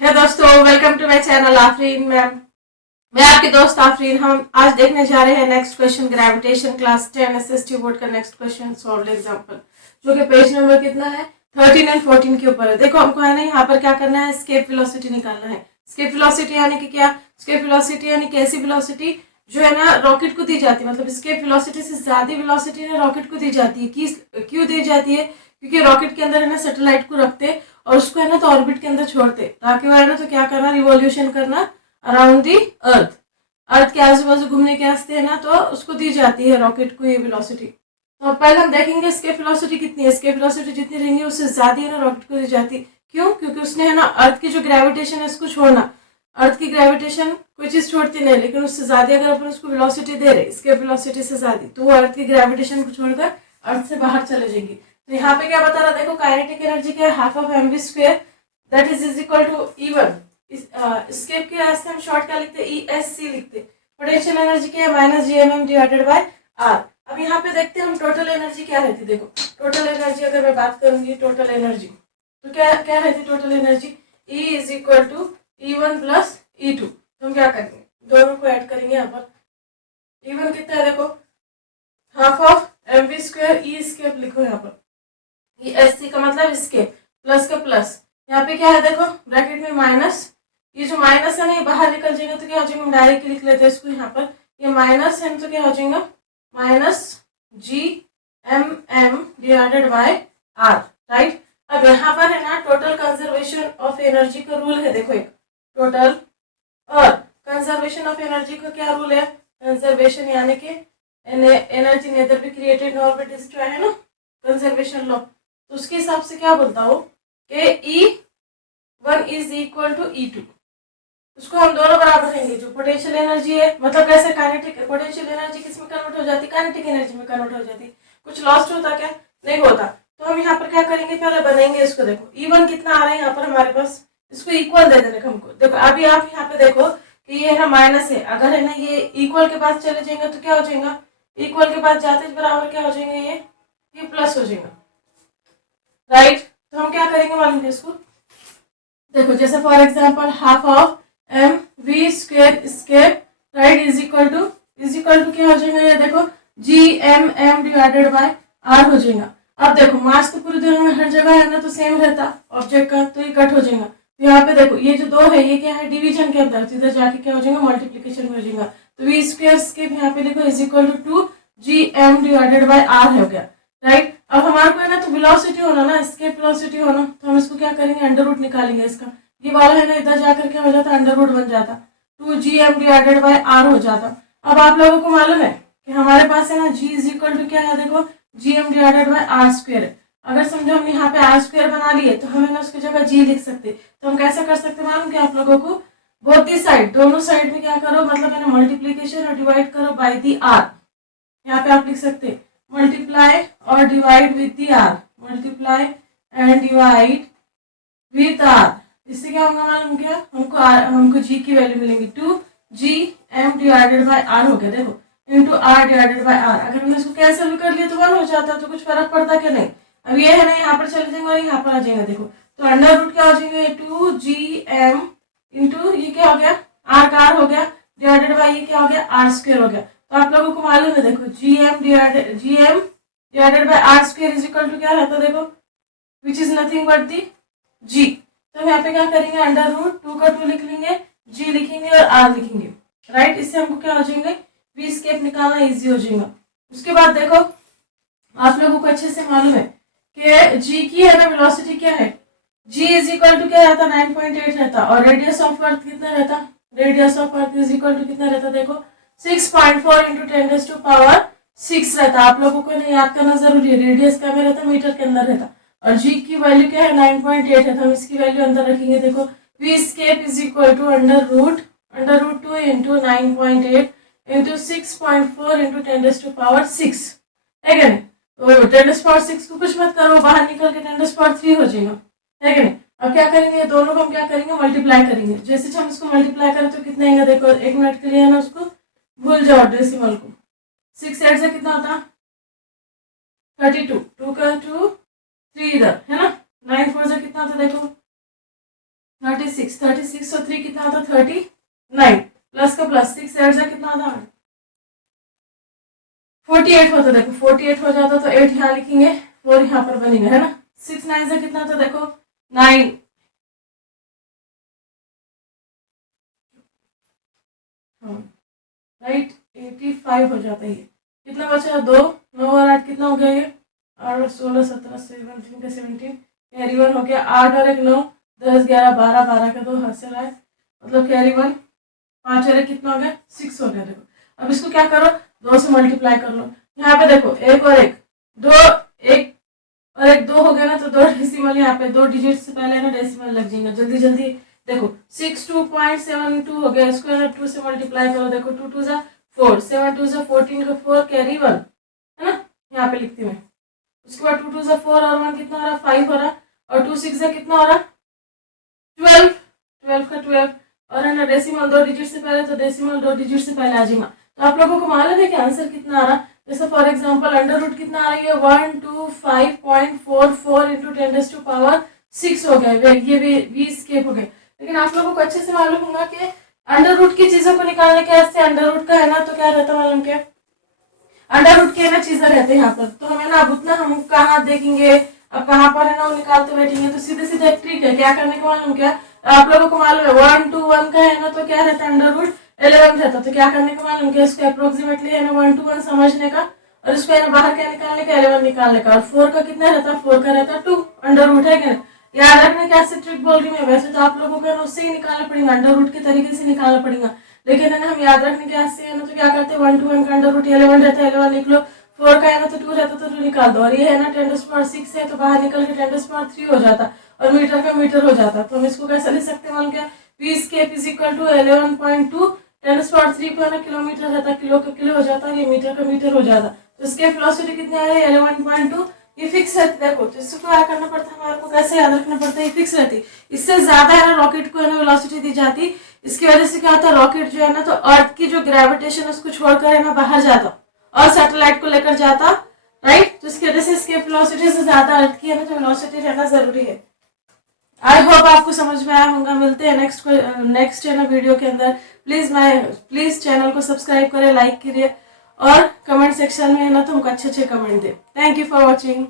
है दोस्तों, welcome to my channel Afreen ma'am. मैं आपके दोस्त आफरीन। हम आज देखने जा रहे हैं next question, gravitation class 10 SST board का नेक्स्ट क्वेश्चन सॉल्व एग्जांपल, जो कि पेज नंबर कितना है 13 एंड 14 के ऊपर है। देखो हमको है ना यहाँ पर क्या करना है, स्केप वेलोसिटी निकालना है। स्केप वेलोसिटी यानी कि क्या, स्केप वेलोसिटी यानी कि ऐसी वेलोसिटी जो है ना रॉकेट को दी जाती है, मतलब स्केप वेलोसिटी से ज्यादा वेलोसिटी ना रॉकेट को दी जाती है। क्यों दी जाती है? क्योंकि रॉकेट के अंदर है ना सैटेलाइट को रखते और उसको है ना तो ऑर्बिट के अंदर छोड़ते, ताकि वो है ना तो क्या करना, रिवॉल्यूशन करना अराउंड दी अर्थ। अर्थ के आजू बाजू घूमने के वास्ते है ना तो उसको दी जाती है रॉकेट को ये वेलोसिटी। तो पहले हम देखेंगे स्केप वेलोसिटी कितनी है। स्केप वेलोसिटी जितनी रहेंगी उससे ज्यादा है ना रॉकेट को दी जाती। क्यों? क्योंकि उसने है ना अर्थ की जो ग्रेविटेशन है उसको छोड़ना। अर्थ की ग्रेविटेशन कोई चीज छोड़ती नहीं, लेकिन उससे ज्यादा अगर अपन उसको वेलोसिटी दे रहे स्केप वेलोसिटी से ज्यादा, तो वो अर्थ की ग्रेविटेशन को छोड़कर अर्थ से बाहर चले जाएंगी। तो यहाँ पे क्या बता रहा, देखो काइनेटिक एनर्जी क्या है, half of mv square that is equal to E1। Escape के रास्ते हम शॉर्ट क्या लिखते हैं, ESC लिखते। पोटेंशियल एनर्जी क्या है, minus GMM divided by R। अब यहाँ पे देखते हैं हम टोटल एनर्जी क्या रहती है। देखो टोटल एनर्जी अगर मैं बात करूंगी टोटल एनर्जी, तो क्या क्या रहती है total energy, E is equal to E1 plus E2। तो हम क्या करेंगे, दोनों को ऐड करेंगे। यहाँ पर E1 कितना है, देखो half of mv square E escape लिखो यहाँ पर। ESC का मतलब स्केप, प्लस का प्लस, यहाँ पे क्या है देखो ब्रैकेट में माइनस। ये जो माइनस है ना ये बाहर निकल जाएगा तो क्या हो जाएगा, हम डायरेक्ट लिख लेते हैं इसको यहाँ पर। ये माइनस है तो क्या हो जाएगा, minus GMM divided by R, right. अब यहाँ पर है ना टोटल कंजर्वेशन ऑफ एनर्जी का रूल है। देखो एक टोटल और कंजर्वेशन ऑफ एनर्जी का क्या रूल है, कंजर्वेशन यानी कि energy nether be created nor be destroy, है ना कंजर्वेशन लॉ। तो उसके हिसाब से क्या बोलता हो कि E1 is equal to E2। उसको हम दोनों बराबर लेंगे। जो पोटेंशियल एनर्जी है, मतलब कैसे काइनेटिक पोटेंशियल एनर्जी किस में कन्वर्ट हो जाती, काइनेटिक एनर्जी में कन्वर्ट हो जाती। कुछ लॉस्ट होता क्या, नहीं होता। तो हम यहाँ पर क्या करेंगे, पहले बनाएंगे इसको। देखो E1 कितना आ रहा है यहाँ पर हमारे पास, इसको इक्वल दे देने हमको। देखो अभी आप यहाँ पे देखो कि ये है ना माइनस है, अगर है ना ये इक्वल के पास चले जाएंगे तो क्या हो जाएगा, इक्वल के पास जाते बराबर क्या हो जाएगा, ये प्लस हो जाएगा, राइट। तो हम क्या करेंगे मालूम है इसको, देखो जैसे for example half of mv square escape right is equal to क्या हो जाएगा, ये देखो GMM डिवाइडेड बाय R हो जाएगा। अब देखो मास तो पूरी दुनिया में हर जगह है ना तो सेम रहता ऑब्जेक्ट का, तो ये कट हो जाएगा। तो यहाँ पे देखो ये जो दो है ये क्या है, डिवीजन के अंदर, सीधा जाके क्या हो जाएगा, मल्टीप्लीकेशन में हो जाएगा। तो v स्क्वायर स्केप यहाँ पे लिखो is equal to 2GM divided by R हो गया, राइट। अब हमारे को है ना तो वेलोसिटी होना ना, स्केप वेलोसिटी होना, तो हम इसको क्या करेंगे, अंडर रूट निकालेंगे इसका। ये वाला है ना इधर जाकर क्या हो जाता, अंडर रूट बन जाता, 2GM डिवाइडेड बाय R हो जाता। अब आप लोगों को मालूम है कि हमारे पास है ना G इज इक्वल टू क्या है, देखो GM divided by R square है। अगर समझो हम यहाँ पे R स्क्वायर बना लिए तो हमें ना उसकी जगह G लिख सकते। तो हम कैसे कर सकते मालूम क्या आप लोगों को, बोथ दी साइड, दोनों साइड में क्या करो, मतलब है ना मल्टीप्लीकेशन और डिवाइड करो बाय दी R। यहाँ पे आप लिख सकते हैं मल्टीप्लाई और divide with the R, multiply and divide with R। इससे क्या होगा मालूम क्या, हमको G की वैल्यू मिलेंगी 2GM डिवाइडेड बाय R हो गया, देखो into R divided by R। अगर हमने इसको कैंसिल भी कर लिया तो 1 हो जाता, तो कुछ फर्क पड़ता क्या, नहीं। अब ये है ना यहाँ पर चले जाएंगे और यहाँ पर आ जाएगा, देखो तो अंडर रूट क्या हो जाएंगे 2GM इंटू ये क्या हो गया, R का R हो गया, डिवाइडेड बाय ये क्या हो गया, R स्क्वायर हो गया। तो आप लोगों को मालूम है देखो GM divided by R square is equal to क्या रहता है, देखो which is nothing but the G। तो यहाँ पे क्या करेंगे, अंडर रूट 2 का 2 लिख लेंगे, G लिखेंगे और R लिखेंगे, राइट। इससे हमको क्या हो जाएंगे, V स्केप निकालना इजी हो जाएगा। उसके बाद देखो आप लोगों को अच्छे से मालूम है कि G की है ना वेलोसिटी क्या है, G इज इक्वल टू क्या रहता, 9.8 रहता। और रेडियस ऑफ अर्थ कितना रहता, radius of earth is equal to कितना रहता, देखो 6.4 इंटू 10⁻⁶ रहता। आप लोगों को ना याद करना जरूरी है, रेडियस क्या में रहता, मीटर के अंदर रहता। और G की वैल्यू क्या है 9.8 है, तो हम इसकी वैल्यू अंदर रखेंगे। देखो V escape is equal to under root 2 into 9.8 into 6.4 into 10⁻⁶, है क्या नहीं। तो 10⁻⁶ को कुछ मत करो, बाहर निकल के 10⁻3 हो जाएगा, है क्या नहीं। अब क्या करेंगे, दोनों को हम क्या करेंगे, मल्टीप्लाई करेंगे। जैसे हम इसको मल्टीप्लाई करें तो कितना आएगा, देखो एक मिनट के लिए है ना उसको भूल जाओ डेसिमल को। 6 8 से कितना होता 32, 2 का 2 3 इधर है ना, 9 4 से कितना होता देखो 36, 36 और 3 कितना होता? 39, प्लस का प्लस, 6 8 जा कितना होता? 48 होता। देखो 48 हो जाता तो 8 यहाँ लिखेंगे, 4 यहाँ पर बनेगा, है ना। 6 9 से कितना होता? देखो 9, राइट, 85 हो जाता है। ये कितना बचा? 2, 9 और 8 कितना हो गया? ये 8 16 17 17 का 17, कैरी 1 हो गया। 8 और 1 9, 10 11 12, 12 का 2 हासिल है, मतलब कैरी 1, 5 और 1 कितना हो गया? 6 हो गया। देखो अब इसको क्या करो? 2 से मल्टीप्लाई कर लो। यहाँ पे देखो 1 और 1 2, 1 और 1 2 हो गया ना, तो 2 डेसिमल यहाँ पे 2 डिजिट से पहले ना डेसिमल लग जाएंगे। जल्दी जल्दी देखो 62.72 हो गया। इसको ना 2 से मल्टीप्लाई करो। देखो 2 2 जा 4, 7 2 जा 14 का 4, कैरी 1, है ना, यहाँ पे लिखती हूँ। उसके बाद 2 2 जा 4 और 1 कितना हो रहा? 5 हो रहा। और 2 6 जा कितना हो रहा? 12, 12 का 12, और है ना डेसिमल 2 डिजिट से पहले, तो डेसिमल 2 डिजिट से पहले आ जाएगा। तो आप लोगों को मालूम है कि आंसर कितना आ रहा? जैसे फॉर एग्जांपल अंडर रूट कितना आ रही है? 125.44 इंटू 10⁻⁶ हो गया। ये भी 20 स्केप हो गए। लेकिन आप लोगों को अच्छे से मालूम होगा कि अंडर रूट की चीजों को निकालने के वास्ते अंडर रूट का है ना, तो क्या रहता है मालूम? क्या अंडर रूट के ना चीजें रहते हैं यहाँ पर, तो हमें ना अब उतना हम कहाँ देखेंगे, अब कहाँ पर है ना वो निकालते बैठेंगे। तो सीधे सीधे एक ट्रिक है, क्या करने का मालूम? क्या आप लोगों को मालूम है 1 2 1 का है ना, तो क्या रहता है? अंडर रूट 11 रहता। तो क्या करने का मालूम? क्या इसको अप्रोक्सीमेटली है ना 1 2 1 समझने का, और इसको है ना बाहर क्या निकालने का? 11 निकालने का। और 4 का कितना रहता है? 4 का रहता है 2 अंडर रूट, है क्या? याद रखने क्या से ट्रिक बोल रही मैं। वैसे तो आप लोगों को उससे ही निकालना पड़ेगा, अंडर रूट के तरीके से निकालना पड़ेगा, लेकिन है ना हम याद रखने के वास्ते है ना तो क्या करते हैं? 1 2 1 का अंडर रूट 11 रहता है, 11 लिख लो। 4 का है ना तो 2 रहता, तो 2 निकाल दो। और ये है ना 10⁻⁶ है, तो बाहर निकल के 10⁻3 हो जाता, और मीटर का मीटर हो जाता। तो हम इसको कैसे लिख सकते हैं? मान क्या v escape is equal to 11.2, 10⁻3 को है ना किलोमीटर रहता, किलो का किलो हो जाता, ये मीटर का मीटर हो जाता। तो इसके वेलोसिटी कितनी आ रही है? 11.2। ये फिक्स रहती है। देखो तो इसको क्या करना पड़ता है हमारे को? कैसे याद रखना पड़ता है? ये फिक्स रहती। इससे ज्यादा है ना रॉकेट को है ना वेलोसिटी दी जाती। इसकी वजह से क्या होता है? रॉकेट जो है ना तो अर्थ की जो ग्रेविटेशन उसको छोड़कर है ना बाहर जाता और सैटेलाइट को लेकर जाता, राइट। तो इसकी वजह से इसके वेलोसिटी से ज्यादा अर्थ की है ना तो वेलोसिटी रहना जरूरी है। आई होप आपको समझ में आया होगा। मिलते हैं नेक्स्ट है ना वीडियो के अंदर। प्लीज चैनल को सब्सक्राइब करें, लाइक करिए, और कमेंट सेक्शन में है ना तुमको अच्छे अच्छे comment they. Thank you for watching.